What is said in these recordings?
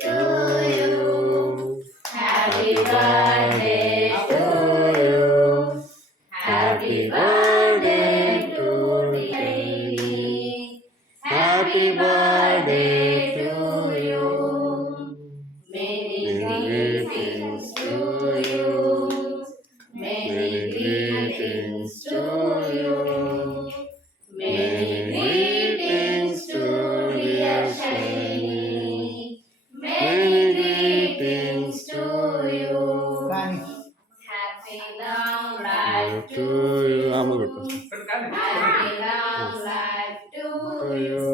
to you. Happy birthday to you. Happy birthday to Devi. Happy birthday to you. Many greetings to you. Many greetings to you. Many greetings to dear Shaini. Many greetings to you. Happy long life to you. Happy long life to you.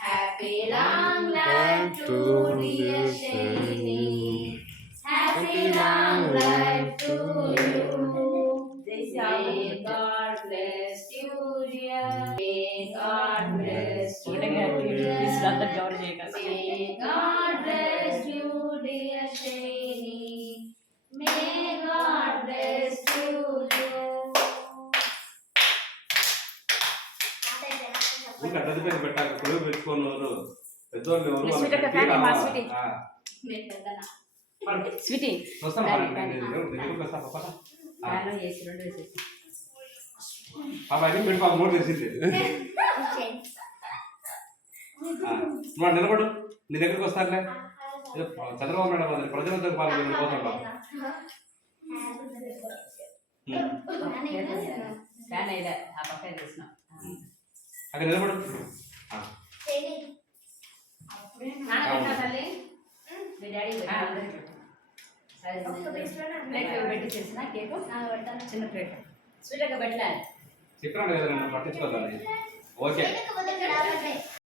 Happy long life to dear Shaini. Happy long life to you. May God bless you, dear. May God bless you, dear. May God bless you, dear Shaini. May God bless you, dear. పెద్ద పేరు పెట్టాక కొడుకు పెట్టుకున్నారు పెద్దోళ్ళు ఎవరు స్వీటీ అవన్నీ పెట్టి పాప మూడు తెచ్చింది నువ్వు నిలబడు నీ దగ్గరికి వస్తారులే చంద్రబాబు నాయుడు అది ప్రజలతో పాల్గొని పోతుంటాం అక్కడ నిలబడు పెట్టి చేసిన కేకు చిన్న ప్లేట్ స్వీట్ పెట్టాలి చెప్పినాడు కదా నన్ను పట్టించుకోవాలి ఓకే